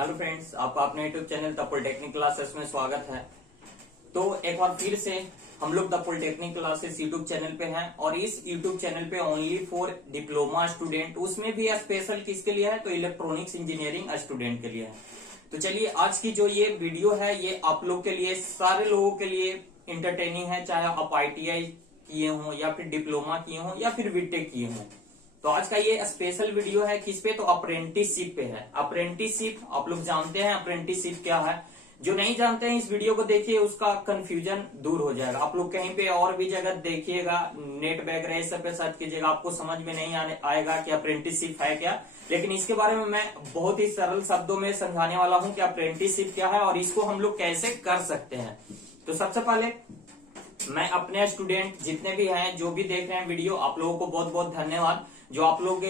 Hello friends, आपका अपने YouTube channel the polytechnic classes में स्वागत है। तो एक बार फिर से हम लोग the polytechnic classes YouTube channel पे हैं और इस यूट्यूब चैनल पे ओनली फॉर डिप्लोमा स्टूडेंट, उसमें भी स्पेशल किसके लिए है तो इलेक्ट्रॉनिक्स इंजीनियरिंग स्टूडेंट के लिए है। तो चलिए आज की जो ये वीडियो है ये आप लोग के लिए, सारे लोगों के लिए इंटरटेनिंग है, चाहे आप ITI किए हों या फिर डिप्लोमा किए हों या फिर बीटेक किए हों। तो आज का ये स्पेशल वीडियो है किस पे, तो अप्रेंटिसशिप पे है। अप्रेंटिसशिप आप लोग जानते हैं अप्रेंटिसशिप क्या है। जो नहीं जानते हैं इस वीडियो को देखिए, उसका कंफ्यूजन दूर हो जाएगा। आप लोग कहीं पे और भी जगह देखिएगा, नेट वगैरह सब पे सर्च कीजिएगा, आपको समझ में नहीं आएगा कि अप्रेंटिसशिप है क्या। लेकिन इसके बारे में मैं बहुत ही सरल शब्दों में समझाने वाला हूं कि अप्रेंटिसशिप क्या है और इसको हम लोग कैसे कर सकते हैं। तो सबसे पहले मैं अपने स्टूडेंट जितने भी हैं, जो भी देख रहे हैं वीडियो, आप लोगों को बहुत बहुत धन्यवाद जो आप लोग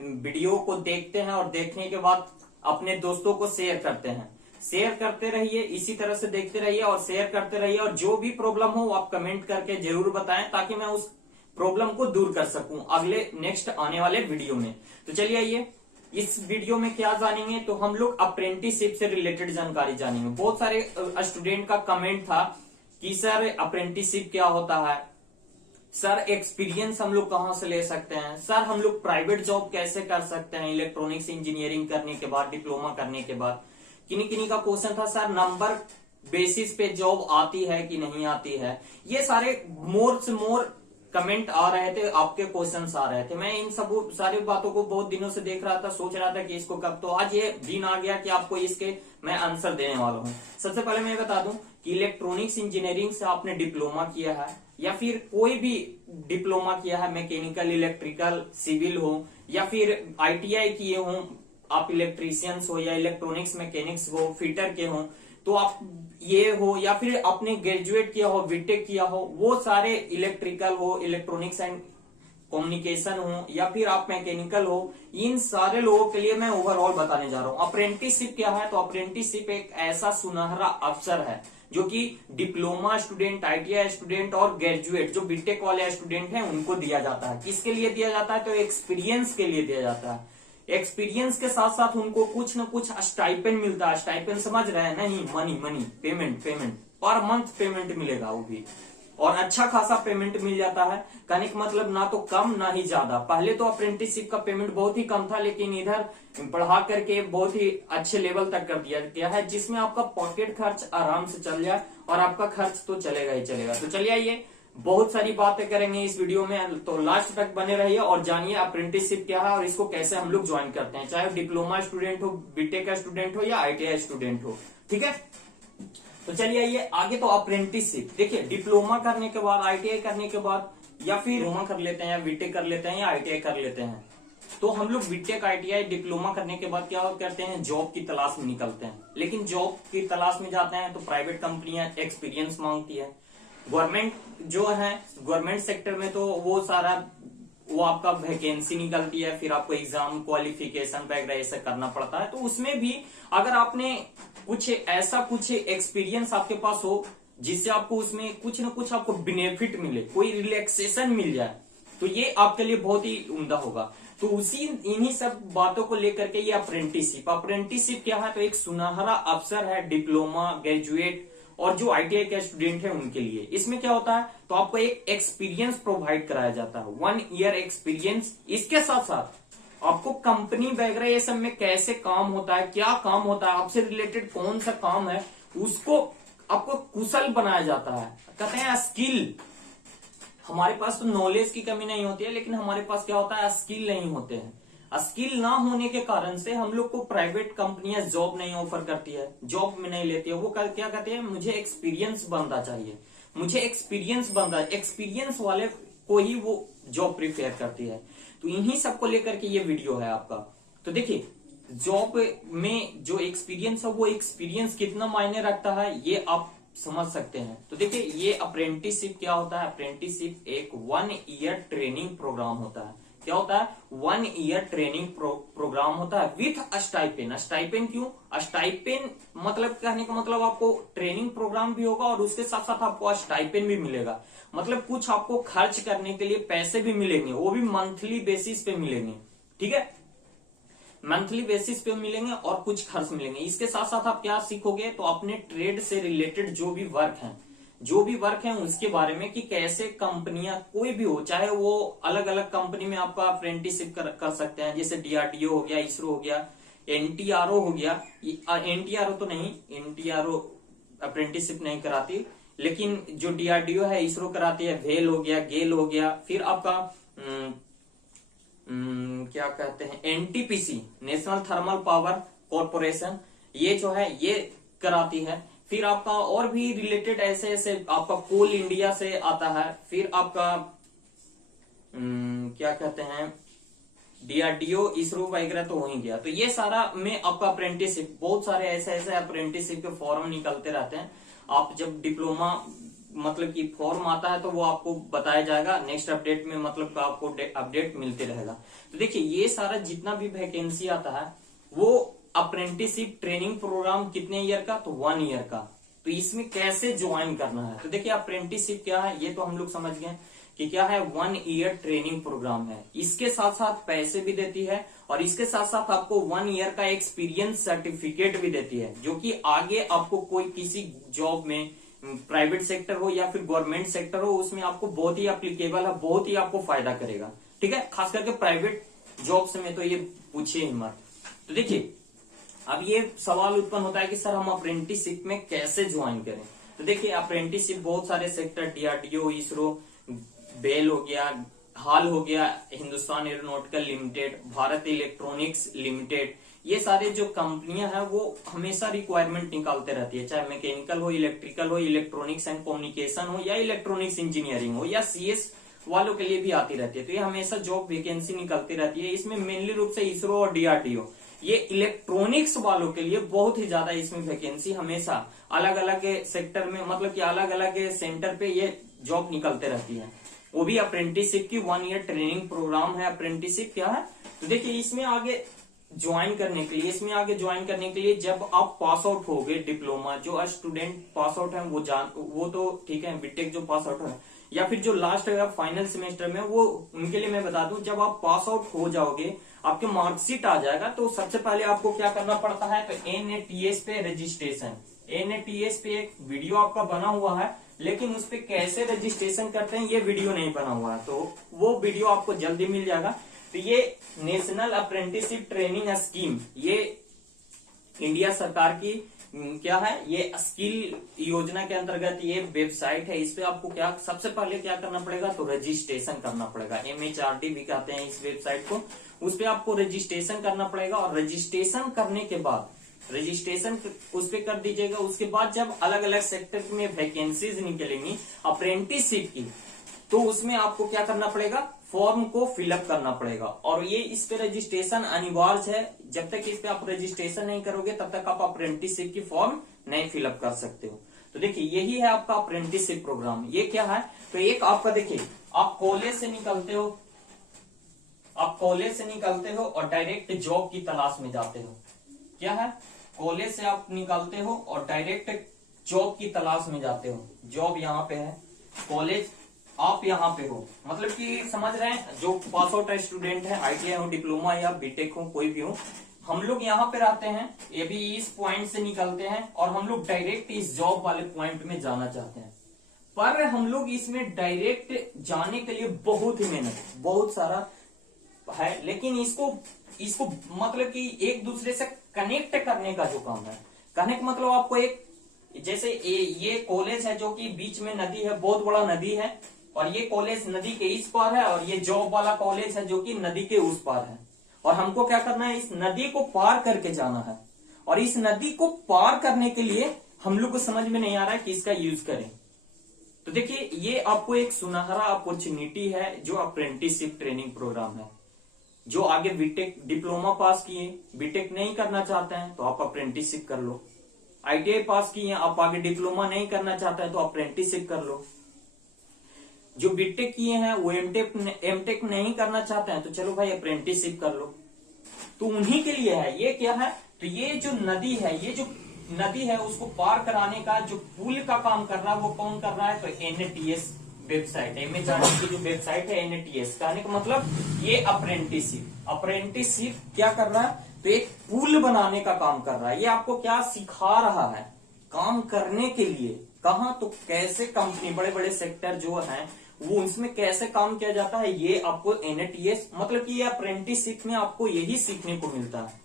वीडियो को देखते हैं और देखने के बाद अपने दोस्तों को शेयर करते हैं। शेयर करते रहिए, इसी तरह से देखते रहिए और शेयर करते रहिए, और जो भी प्रॉब्लम हो आप कमेंट करके जरूर बताएं ताकि मैं उस प्रॉब्लम को दूर कर सकूं अगले नेक्स्ट आने वाले वीडियो में। तो चलिए आइए इस वीडियो में क्या जानेंगे, तो हम लोग अप्रेंटिसशिप से रिलेटेड जानकारी जानेंगे। बहुत सारे स्टूडेंट का कमेंट था कि सर अप्रेंटिसशिप क्या होता है, सर एक्सपीरियंस हम लोग कहां से ले सकते हैं, सर हम लोग प्राइवेट जॉब कैसे कर सकते हैं इलेक्ट्रॉनिक्स इंजीनियरिंग करने के बाद, डिप्लोमा करने के बाद। किन्हीं किन्हीं का क्वेश्चन था सर नंबर बेसिस पे जॉब आती है कि नहीं आती है। ये सारे मोर से मोर कमेंट आ रहे थे, आपके क्वेश्चंस आ रहे थे। मैं इन सब सारी बातों को बहुत दिनों से देख रहा था, सोच रहा था कि इसको कब, तो आज ये दिन आ गया कि आपको इसके मैं आंसर देने वाला हूं। सबसे पहले मैं बता दूं कि इलेक्ट्रॉनिक्स इंजीनियरिंग से आपने डिप्लोमा किया है या फिर कोई भी डिप्लोमा किया है, मैकेनिकल, इलेक्ट्रिकल, सिविल हो या फिर ITI किए हो, आप इलेक्ट्रीशियंस हो या इलेक्ट्रॉनिक्स मैकेनिक्स हो, फिटर के हो, तो आप ये हो या फिर आपने ग्रेजुएट किया हो, बीटेक किया हो, वो सारे इलेक्ट्रिकल हो, इलेक्ट्रॉनिक्स एंड कम्युनिकेशन हो या फिर आप मैकेनिकल हो, इन सारे लोगों के लिए मैं ओवरऑल बताने जा रहा हूं। अप्रेंटिसशिप क्या है, तो अप्रेंटिसशिप एक ऐसा सुनहरा अवसर है जो कि डिप्लोमा स्टूडेंट, ITI स्टूडेंट और ग्रेजुएट जो बीटेक वाले स्टूडेंट हैं उनको दिया जाता है। किसके लिए दिया जाता है, तो एक्सपीरियंस के लिए दिया जाता है। एक्सपीरियंस के साथ साथ उनको कुछ न कुछ स्टाइपेंड मिलता है। स्टाइपेंड समझ रहे हैं, नहीं, money payment per month payment मिलेगा, वो भी और अच्छा खासा पेमेंट मिल जाता है। कहने का मतलब ना तो कम ना ही ज्यादा। पहले तो अप्रेंटिसशिप का पेमेंट बहुत ही कम था, लेकिन इधर बढ़ा करके बहुत ही अच्छे लेवल तक कर दिया गया है, जिसमें आपका पॉकेट खर्च आराम से चल जाए और आपका खर्च तो चलेगा ही चलेगा। तो चलिए आइए बहुत सारी बातें करेंगे इस वीडियो में, तो लास्ट तक बने रहिए और जानिए अप्रेंटिसशिप क्या है और इसको कैसे हम लोग ज्वाइन करते हैं, चाहे डिप्लोमा स्टूडेंट हो, बीटेक का स्टूडेंट हो या ITI स्टूडेंट हो। ठीक है, तो चलिए आइए आगे। तो अप्रेंटिसशिप देखिए, डिप्लोमा करने के बाद, ITI करने के बाद या फिर डिप्लोमा कर लेते हैं या बीटेक कर लेते हैं या ITI कर लेते हैं, तो हम लोग बीटेक, ITI, डिप्लोमा करने के बाद क्या करते हैं, जॉब की तलाश में निकलते हैं। लेकिन जॉब की तलाश में जाते हैं तो प्राइवेट कंपनियां एक्सपीरियंस मांगती है। गवर्नमेंट जो है, गवर्नमेंट सेक्टर में तो वो सारा वो आपका वैकेंसी निकलती है, फिर आपको एग्जाम क्वालिफिकेशन वगैरह ऐसा करना पड़ता है। तो उसमें भी अगर आपने कुछ एक्सपीरियंस आपके पास हो जिससे आपको उसमें कुछ न कुछ आपको बेनिफिट मिले, कोई रिलैक्सेशन मिल जाए, तो ये आपके लिए बहुत ही उम्दा होगा। तो इन्हीं सब बातों को लेकर के ये अप्रेंटिसशिप क्या है, तो एक सुनहरा अवसर है डिप्लोमा, ग्रेजुएट और जो ITI के स्टूडेंट है उनके लिए। इसमें क्या होता है, तो आपको एक एक्सपीरियंस प्रोवाइड कराया जाता है, 1 ईयर एक्सपीरियंस। इसके साथ साथ आपको कंपनी वगैरह ये सब में कैसे काम होता है, क्या काम होता है, आपसे रिलेटेड कौन सा काम है, उसको आपको कुशल बनाया जाता है। कहते हैं स्किल। हमारे पास तो नॉलेज की कमी नहीं होती है, लेकिन हमारे पास क्या होता है, स्किल नहीं होते हैं। स्किल ना होने के कारण से हम लोग को प्राइवेट कंपनियां जॉब नहीं ऑफर करती है, जॉब में नहीं लेती है। वो क्या कहते हैं, मुझे एक्सपीरियंस बंदा चाहिए, मुझे एक्सपीरियंस बंदा, एक्सपीरियंस वाले को ही वो जॉब प्रिफेयर करती है। तो इन्हीं सबको लेकर के ये वीडियो है आपका। तो देखिए, जॉब में जो एक्सपीरियंस है वो एक्सपीरियंस कितना मायने रखता है ये आप समझ सकते हैं। तो देखिए, ये अप्रेंटिसशिप क्या होता है, अप्रेंटिसशिप एक 1 ईयर ट्रेनिंग प्रोग्राम होता है। क्या होता है, 1 ईयर ट्रेनिंग प्रोग्राम होता है विथ स्टाइपेंड। स्टाइपेंड क्यों, स्टाइपेंड मतलब कहने का मतलब आपको ट्रेनिंग प्रोग्राम भी होगा और उसके साथ साथ आपको स्टाइपेंड भी मिलेगा। मतलब कुछ आपको खर्च करने के लिए पैसे भी मिलेंगे, वो भी मंथली बेसिस पे मिलेंगे। ठीक है, मंथली बेसिस पे मिलेंगे और कुछ खर्च मिलेंगे। इसके साथ साथ आप क्या सीखोगे, तो अपने ट्रेड से रिलेटेड जो भी वर्क है उसके बारे में, कि कैसे कंपनियां कोई भी हो, चाहे वो अलग अलग कंपनी में आपका अप्रेंटिसशिप कर सकते हैं, जैसे डीआरडीओ हो गया, इसरो हो गया, एनटीआरओ हो गया। एनटीआरओ तो नहीं, एनटीआरओ अप्रेंटिसशिप नहीं कराती, लेकिन जो डीआरडीओ है इसरो कराती है, वेल हो गया, गेल हो गया, फिर आपका क्या कहते हैं, NTPC, national thermal power corporation, ये जो है ये कराती है। फिर आपका और भी रिलेटेड ऐसे ऐसे आपका कोल इंडिया से आता है, फिर आपका क्या कहते हैं, डीआरडीओ, इसरो वगैरह तो हो ही गया। तो ये सारा में आपका अप्रेंटिसशिप, बहुत सारे ऐसे ऐसे अप्रेंटिसशिप के फॉर्म निकलते रहते हैं। आप जब डिप्लोमा मतलब कि फॉर्म आता है तो वो आपको बताया जाएगा नेक्स्ट अपडेट में, मतलब आपको अपडेट मिलते रहेगा। तो देखिए ये सारा जितना भी वैकेंसी आता है वो अप्रेंटिसशिप ट्रेनिंग प्रोग्राम कितने ईयर का, तो 1 ईयर का। तो इसमें कैसे ज्वाइन करना है, तो देखिए अप्रेंटिसशिप क्या है ये तो हम लोग समझ गए कि क्या है, 1 ईयर ट्रेनिंग प्रोग्राम है। इसके साथ साथ पैसे भी देती है और इसके साथ साथ आपको 1 ईयर का एक्सपीरियंस सर्टिफिकेट भी देती है, जो कि आगे आपको कोई किसी जॉब में, प्राइवेट सेक्टर हो या फिर गवर्नमेंट सेक्टर हो, उसमें आपको बहुत ही एप्लीकेबल है, बहुत ही आपको फायदा करेगा। ठीक है, खास करके प्राइवेट जॉब्स में तो ये पूछिए ही मत। तो देखिए अब ये सवाल उत्पन्न होता है कि सर हम अप्रेंटिसशिप में कैसे ज्वाइन करें। तो देखिए अप्रेंटिसशिप बहुत सारे सेक्टर, डीआरडीओ, इसरो, बेल हो गया, हाल हो गया, Hindustan aeronautical limited, Bharat electronics limited, ये सारे जो कंपनियां हैं वो हमेशा रिक्वायरमेंट निकालते रहती है, चाहे मैकेनिकल हो, इलेक्ट्रिकल हो, इलेक्ट्रॉनिक्स एंड कम्युनिकेशन हो, या इलेक्ट्रॉनिक्स इंजीनियरिंग हो, या सीएस वालों के लिए भी आती रहती है। तो ये हमेशा जॉब वैकेंसी निकलती रहती है। इसमें मेनली रूप से इसरो और डीआरडीओ, ये इलेक्ट्रॉनिक्स वालों के लिए बहुत ही ज्यादा इसमें वैकेंसी हमेशा अलग अलग सेक्टर में, मतलब कि अलग अलग सेंटर पे ये जॉब निकलते रहती है। वो भी अप्रेंटिसशिप की 1 ईयर ट्रेनिंग प्रोग्राम है। अप्रेंटिसशिप क्या है, तो देखिए इसमें आगे ज्वाइन करने के लिए जब आप पास आउट हो गए डिप्लोमा, जो स्टूडेंट पास आउट है वो तो ठीक है, बीटेक जो पास आउट है या फिर जो लास्ट फाइनल सेमेस्टर में, वो उनके लिए मैं बता दूं, जब आप पास आउट हो जाओगे, आपके मार्कशीट आ जाएगा, तो सबसे पहले आपको क्या करना पड़ता है, तो एनएटीएस पे रजिस्ट्रेशन। एनएटीएस पे एक वीडियो आपका बना हुआ है, लेकिन उस पे कैसे रजिस्ट्रेशन करते हैं ये वीडियो नहीं बना हुआ है, तो वो वीडियो आपको जल्दी मिल जाएगा। तो ये नेशनल अप्रेंटिसशिप ट्रेनिंग स्कीम, ये इंडिया सरकार की क्या है, ये स्किल योजना के अंतर्गत ये वेबसाइट है। इस पे आपको क्या सबसे पहले क्या करना पड़ेगा, तो रजिस्ट्रेशन करना पड़ेगा। MHRD भी कहते हैं इस वेबसाइट को। उस पे आपको रजिस्ट्रेशन करना पड़ेगा और रजिस्ट्रेशन करने के बाद रजिस्ट्रेशन उस पे कर दीजिएगा। उसके बाद जब अलग अलग सेक्टर में वैकेंसीज निकलेंगी अप्रेंटिसशिप की, तो उसमें आपको क्या करना पड़ेगा, फॉर्म को फिलअप करना पड़ेगा। और ये इस पे रजिस्ट्रेशन अनिवार्य है। जब तक इस पे आप रजिस्ट्रेशन नहीं करोगे तब तक आप अप्रेंटिसशिप की फॉर्म नहीं फिलअप कर सकते हो। तो देखिए यही है आपका अप्रेंटिसशिप प्रोग्राम। ये क्या है, तो एक आपका देखिए आप कॉलेज से निकलते हो और डायरेक्ट जॉब की तलाश में जाते हो। क्या है, कॉलेज से आप निकलते हो और डायरेक्ट जॉब की तलाश में जाते हो। जॉब यहाँ पे है, कॉलेज आप यहाँ पे हो, मतलब कि समझ रहे हैं, जो पास आउट स्टूडेंट है, ITI हो, डिप्लोमा या बीटेक हो, कोई भी हो, हम लोग यहाँ पे रहते हैं, ये भी इस पॉइंट से निकलते हैं और हम लोग डायरेक्ट इस जॉब वाले पॉइंट में जाना चाहते हैं। पर हम लोग इसमें डायरेक्ट जाने के लिए बहुत ही मेहनत, बहुत सारा है, लेकिन इसको मतलब कि एक दूसरे से कनेक्ट करने का जो काम है, कनेक्ट मतलब आपको एक, जैसे ये कॉलेज है जो कि बीच में नदी है, बहुत बड़ा नदी है, और ये कॉलेज नदी के इस पार है, और ये जॉब वाला कॉलेज है जो कि नदी के उस पार है। और हमको क्या करना है, इस नदी को पार करके जाना है। और इस नदी को पार करने के लिए हम लोग को समझ में नहीं आ रहा है कि इसका यूज करें। तो देखिए ये आपको एक सुनहरा अपॉर्चुनिटी है जो अप्रेंटिसशिप ट्रेनिंग प्रोग्राम है। जो आगे बीटेक डिप्लोमा पास किए, बीटेक नहीं करना चाहते हैं तो आप अप्रेंटिसशिप कर लो। ITI पास किए, आप आगे डिप्लोमा नहीं करना चाहते हैं तो अप्रेंटिसशिप कर लो। जो बीटेक किए हैं वो एमटेक नहीं करना चाहते हैं तो चलो भाई अप्रेंटिसशिप कर लो। तो उन्हीं के लिए है ये। क्या है, तो ये जो नदी है, ये जो नदी है उसको पार कराने का जो पुल का काम कर रहा है वो कौन कर रहा है, तो NATS वेबसाइट, MHRD की जो वेबसाइट है NATS, कहने का मतलब ये अप्रेंटिसशिप क्या कर रहा है, तो तो एक पुल बनाने का काम कर रहा है। ये आपको क्या सिखा रहा है, काम करने के लिए कहाँ, तो कैसे कंपनी बड़े बड़े सेक्टर जो है वो उसमें कैसे काम किया जाता है, ये आपको एनएटीएस मतलब कि ये अप्रेंटिसशिप में आपको यही सीखने को मिलता है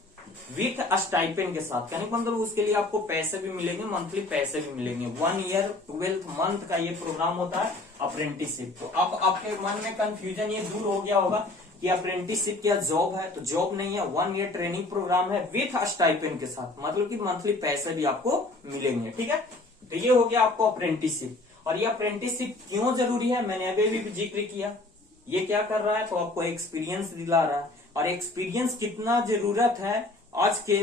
विथ स्टाइपेंड के साथ। कहने का मतलब उसके लिए आपको पैसे भी मिलेंगे, मंथली पैसे भी मिलेंगे। 1 ईयर 12 मंथ का ये प्रोग्राम होता है अप्रेंटिसशिप। तो अब आपके मन में कंफ्यूजन ये दूर हो गया होगा कि अप्रेंटिसशिप क्या जॉब है, तो जॉब नहीं है, 1 ईयर ट्रेनिंग प्रोग्राम है विथ स्टाइपेंड के साथ, मतलब कि मंथली पैसे भी आपको मिलेंगे। ठीक है, तो ये हो गया आपको अप्रेंटिसशिप। और ये अप्रेंटिसशिप क्यों जरूरी है, मैंने अभी भी जिक्र किया। ये क्या कर रहा है, तो आपको एक्सपीरियंस दिला रहा है। और एक्सपीरियंस कितना जरूरत है आज के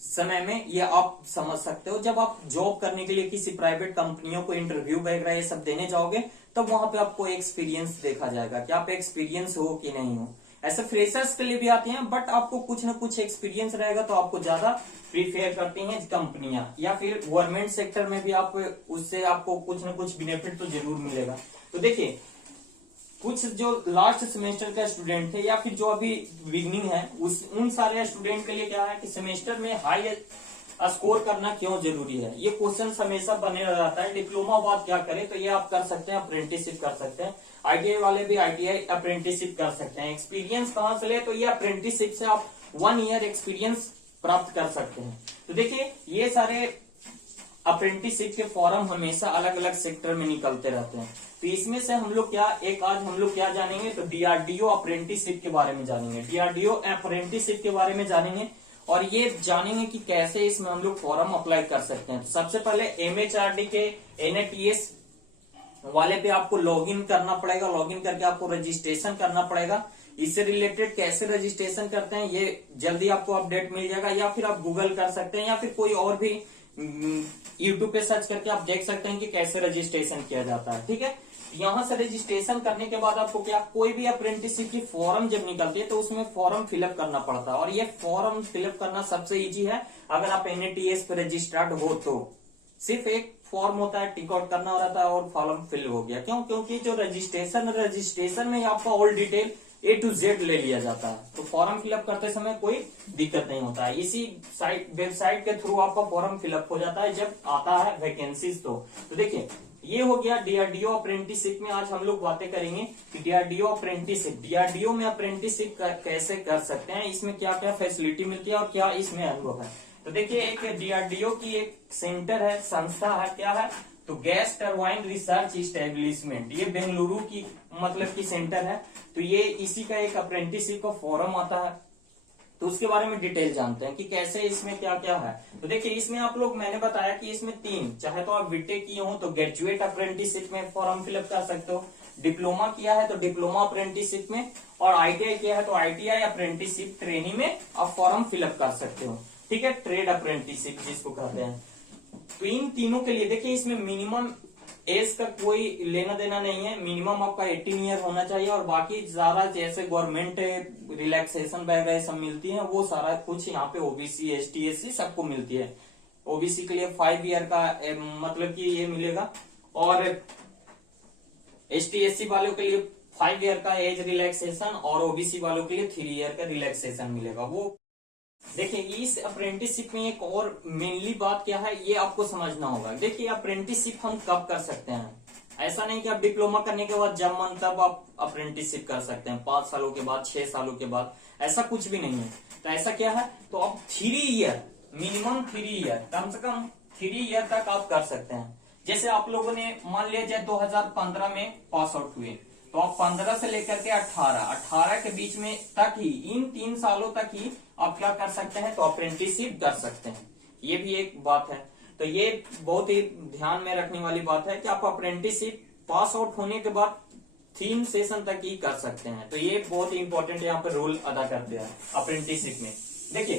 समय में, ये आप समझ सकते हो। जब आप जॉब करने के लिए किसी प्राइवेट कंपनियों को इंटरव्यू वगैरह ये सब देने जाओगे, तब वहां पे आपको एक्सपीरियंस देखा जाएगा कि आप एक्सपीरियंस हो कि नहीं हो। ऐसे फ्रेशर्स के लिए भी आते हैं, बट आपको कुछ ना कुछ एक्सपीरियंस रहेगा तो आपको ज्यादा प्रीफेयर करती हैं कंपनियां, या फिर गवर्नमेंट सेक्टर में भी आप उससे आपको कुछ ना कुछ बेनिफिट तो जरूर मिलेगा। तो देखिए, कुछ जो लास्ट सेमेस्टर का स्टूडेंट थे या फिर जो अभी बिगनिंग है, उन सारे स्टूडेंट के लिए क्या है कि सेमेस्टर में हाई स्कोर करना क्यों जरूरी है, ये क्वेश्चन हमेशा बने रहता है। डिप्लोमा बाद क्या करें, तो ये आप कर सकते हैं, अप्रेंटिसशिप कर सकते हैं। आईटीआई वाले भी आईटीआई अप्रेंटिसशिप कर सकते हैं। एक्सपीरियंस कहां से ले, तो ये अप्रेंटिसशिप से आप 1 ईयर एक्सपीरियंस प्राप्त कर सकते हैं। तो देखिए, ये सारे अप्रेंटिसशिप के फॉर्म हमेशा अलग अलग सेक्टर में निकलते रहते हैं। तो इसमें से हम लोग क्या आज हम लोग क्या जानेंगे, तो डीआरडीओ अप्रेंटिसशिप के बारे में जानेंगे। डीआरडीओ अप्रेंटिसशिप के बारे में जानेंगे और ये जानेंगे कि कैसे इसमें हम लोग फॉर्म अप्लाई कर सकते हैं। तो सबसे पहले एमएचआरडी के एनएटीएस वाले पे आपको लॉगिन करना पड़ेगा। लॉगिन करके आपको रजिस्ट्रेशन करना पड़ेगा। इससे रिलेटेड कैसे रजिस्ट्रेशन करते हैं ये जल्दी आपको अपडेट मिल जाएगा, या फिर आप गूगल कर सकते हैं, या फिर कोई और भी यूट्यूब पे सर्च करके आप देख सकते हैं कि कैसे रजिस्ट्रेशन किया जाता है। ठीक है, यहां से रजिस्ट्रेशन करने के बाद आपको क्या, कोई भी अप्रेंटिसशिप की फॉर्म जब निकलती है तो उसमें फॉर्म फिलअप करना पड़ता है। और ये फॉर्म फिलअप करना सबसे इजी है अगर आप एनएटीएस पे रजिस्टर्ड हो तो। सिर्फ एक फॉर्म होता है, टिक आउट करना रहता है और फॉर्म फिल हो गया। क्यों, क्योंकि जो रजिस्ट्रेशन में आपका all detail A to Z ले लिया जाता है, तो फॉर्म फिलअप करते समय कोई दिक्कत नहीं होता है। इसी वेबसाइट के थ्रू आपका फॉर्म फिलअप हो जाता है जब आता है वैकेंसीज। तो देखिए, ये हो गया डीआरडीओ अप्रेंटिसशिप में। आज हम लोग बातें करेंगे कि डीआरडीओ अप्रेंटिसशिप, डीआरडीओ में अप्रेंटिसशिप कैसे कर सकते हैं, इसमें क्या क्या फैसिलिटी मिलती है और क्या इसमें अनुभव है। तो देखिए, एक डीआरडीओ की एक सेंटर है, संस्था है, क्या है, तो गैस टरबाइन रिसर्च इस्टेब्लिशमेंट। ये बेंगलुरु की मतलब की सेंटर है। तो ये इसी का एक अप्रेंटिसशिप का फॉर्म आता है। तो उसके बारे में डिटेल जानते हैं कि कैसे इसमें क्या क्या है। तो देखिए, इसमें आप लोग, मैंने बताया कि इसमें 3, चाहे तो आप बीटेक किए हो तो ग्रेजुएट अप्रेंटिसशिप में फॉर्म फिलअप कर सकते हो, डिप्लोमा किया है तो डिप्लोमा अप्रेंटिसशिप में, और आईटीआई किया है तो आईटीआई अप्रेंटिसशिप ट्रेनिंग में आप फॉर्म फिलअप कर सकते हो। ठीक है, ट्रेड अप्रेंटिसशिप जिसको कहते हैं। तो इन तीनों के लिए देखिए, इसमें मिनिमम एज का कोई लेना देना नहीं है। मिनिमम आपका 18 ईयर होना चाहिए, और बाकी सारा जैसे गवर्नमेंट रिलैक्सेशन वगैरह सब मिलती है, वो सारा कुछ यहाँ पे ओबीसी एसटी एससी सबको मिलती है। ओबीसी के लिए 5 ईयर का मतलब कि ये मिलेगा, और एसटी एससी वालों के लिए 5 ईयर का एज रिलैक्सेशन, और ओबीसी वालों के लिए 3 ईयर का रिलैक्सेशन मिलेगा। वो देखिए, इस अप्रेंटिसशिप में एक और मेनली बात क्या है, ये आपको समझना होगा। देखिए, अप्रेंटिसशिप हम कब कर सकते हैं, ऐसा नहीं कि आप डिप्लोमा करने के बाद जब मन तब आप अप्रेंटिसशिप कर सकते हैं, 5 सालों के बाद, 6 सालों के बाद, ऐसा कुछ भी नहीं है। तो ऐसा क्या है, तो आप 3 ईयर, मिनिमम 3 ईयर, कम से कम 3 ईयर तक आप कर सकते हैं। जैसे आप लोगों ने मान लिया जाए 2015 में पास आउट हुए, तो आप 15 से लेकर के 18 के बीच में तक ही, इन 3 सालों तक ही आप क्या कर सकते हैं, तो अप्रेंटिसशिप कर सकते हैं। ये भी एक बात है। तो ये बहुत ही ध्यान में रखने वाली बात है कि आप अप्रेंटिसशिप पास आउट होने के बाद 3 सेशन तक ही कर सकते हैं। तो ये बहुत ही इंपॉर्टेंट यहाँ पर रोल अदा करते हैं अप्रेंटिसशिप में। देखिए,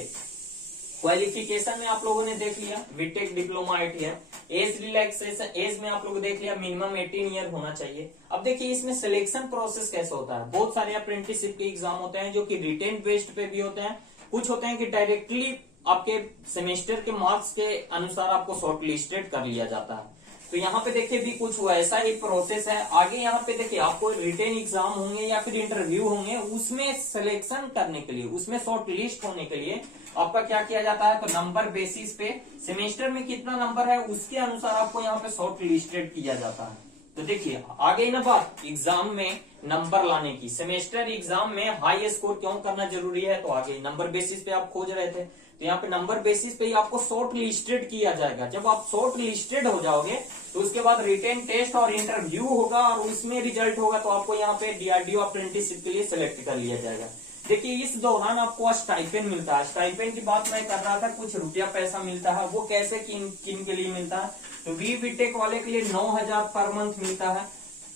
क्वालिफिकेशन में आप लोगों ने देख लिया, B Tech, diploma, ITI. Age relaxation, age में आप लोग देख लिया, मिनिमम 18 ईयर होना चाहिए। अब देखिए, इसमें सिलेक्शन प्रोसेस कैसे होता है। बहुत सारे अप्रेंटिसशिप के एग्जाम होते हैं जो कि रिटेन बेस्ड पे भी होते हैं, कुछ होते हैं कि डायरेक्टली आपके सेमेस्टर के मार्क्स के अनुसार आपको शॉर्ट लिस्टेड कर लिया जाता है। तो यहाँ पे देखिए भी कुछ वैसा ही प्रोसेस है। आगे यहाँ पे देखिए आपको रिटेन एग्जाम होंगे या फिर इंटरव्यू होंगे, उसमें सिलेक्शन करने के लिए, उसमें शॉर्ट लिस्ट होने के लिए आपका क्या किया जाता है, तो नंबर बेसिस पे सेमेस्टर में कितना नंबर है उसके अनुसार आपको यहाँ पे शॉर्ट लिस्टेड किया जाता है। तो देखिए आगे ना बात एग्जाम में नंबर लाने की, सेमेस्टर एग्जाम में हाई स्कोर क्यों करना जरूरी है, तो आगे नंबर बेसिस पे आप खोज रहे थे, तो यहाँ पे नंबर बेसिस पे ही आपको शॉर्ट लिस्टेड किया जाएगा। जब आप शॉर्ट लिस्टेड हो जाओगे तो उसके बाद रिटेन टेस्ट और इंटरव्यू होगा और उसमें रिजल्ट होगा तो आपको यहाँ पे डीआरडीओ अप्रेंटिसशिप के लिए सिलेक्ट कर लिया जाएगा। देखिए इस दौरान आपको स्टाइपेंड मिलता है, स्टाइपेंड की बात मैं कर रहा था, कुछ रुपया पैसा मिलता है, वो कैसे किन के लिए मिलता है, तो BTech वाले के लिए 9,000 पर मंथ मिलता है,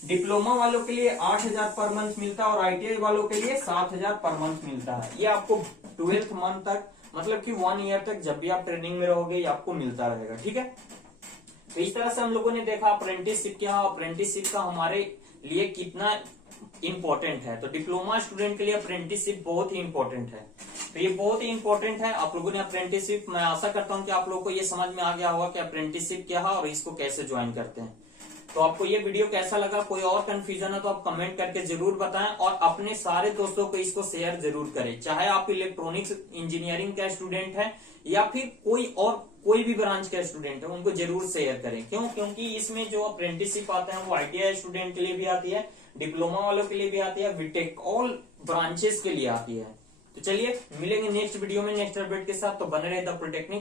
डिप्लोमा वालों के लिए 8,000 पर मंथ मिलता है और ITI वालों के लिए 7,000 पर मंथ मिलता है। ये आपको 12th मंथ तक, मतलब कि 1 ईयर तक जब भी आप ट्रेनिंग में रहोगे ये आपको मिलता रहेगा। ठीक है, तो इस तरह से हम लोगों ने देखा अप्रेंटिसशिप क्या, अप्रेंटिसशिप का हमारे लिए कितना इंपॉर्टेंट है। तो डिप्लोमा स्टूडेंट के लिए अप्रेंटिसशिप बहुत ही इंपॉर्टेंट है, तो ये बहुत ही इंपॉर्टेंट है। आप लोगों ने अप्रेंटिसशिप, मैं आशा करता हूं कि आप लोगों को ये समझ में आ गया होगा कि अप्रेंटिसशिप क्या है और इसको कैसे ज्वाइन करते हैं। तो आपको ये वीडियो कैसा लगा, कोई और कंफ्यूजन है तो आप कमेंट करके जरूर बताएं और अपने सारे दोस्तों को इसको शेयर जरूर करें, चाहे आप इलेक्ट्रॉनिक्स इंजीनियरिंग का स्टूडेंट है या फिर कोई भी ब्रांच का स्टूडेंट है, उनको जरूर शेयर करें। क्यों? क्योंकि इसमें जो अप्रेंटिसशिप आते हैं वो ITI स्टूडेंट के लिए भी आती है, डिप्लोमा वालों के लिए भी आती है, बीटेक ऑल ब्रांचेस के लिए आती है। तो चलिए मिलेंगे नेक्स्ट वीडियो में नेक्स्ट अपडेट के साथ, तो बने रहे द पॉलिटेक्निक।